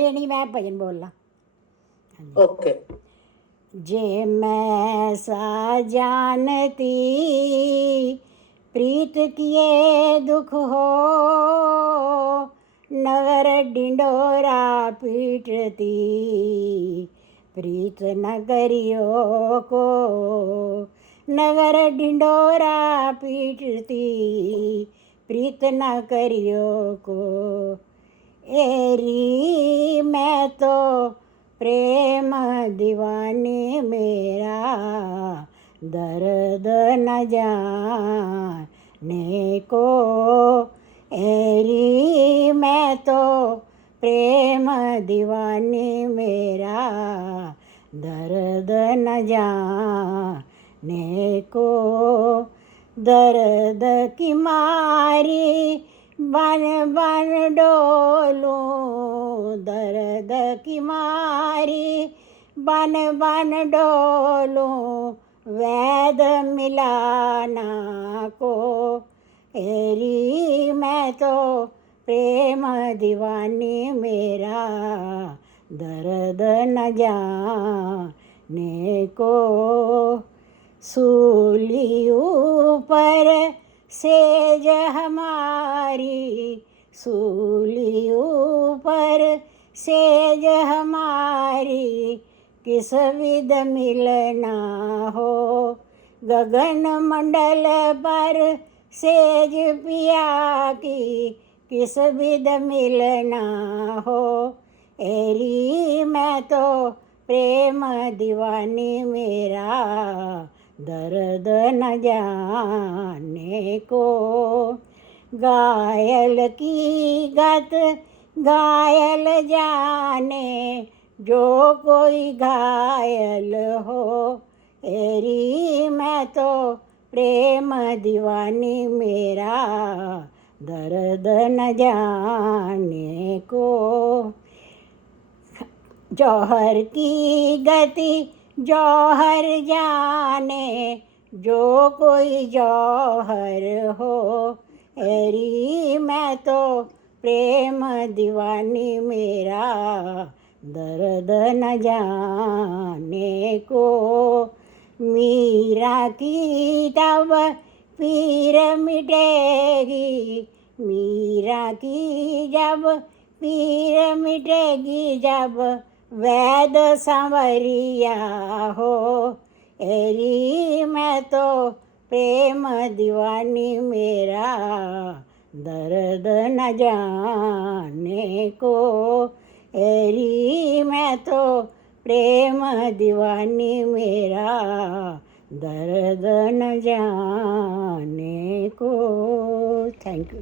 हजे नहीं मैं भजन बोलना। ओके। जे मैं सा जानती प्रीत किए दुख हो, नगर डिंडोरा पीटती प्रीत न करियो को, नगर डिंडोरा पीटती प्रीत न करियो को। एरी मैं तो प्रेम दीवानी मेरा, दर्द न जाने को। एरी मैं तो प्रेम दीवानी मेरा, दर्द न जाने को। दर्द की मारी बन बन डोलूं, दर्द की मारी बन बन डोलूं, वैद मिलाना को। एरी मैं तो प्रेम दीवानी मेरा, दर्द न जाने को। सूली ऊपर सेज हमारी, सूली ऊपर सेज हमारी, किस विध मिलना हो। गगन मंडल पर सेज पिया की, किस विध मिलना हो। एरी मैं तो प्रेम दीवानी मेरा, दर्द न जाने को। घायल की गत घायल जाने, जो कोई घायल हो। एरी मैं तो प्रेम दीवानी मेरा, दर्द न जाने को। जौहर की गति जौहर जाने, जो कोई जौहर हो। एरी मैं तो प्रेम दीवानी मेरा, दर्द न जाने को। मीरा की तब पीर मिटेगी, मीरा की जब पीर मिटेगी, जब वैद सांवरिया हो। एरी मैं तो प्रेम दीवानी मेरा, दर्द न जाने को। एरी मैं तो प्रेम दीवानी मेरा, दर्द न जाने को। Thank you.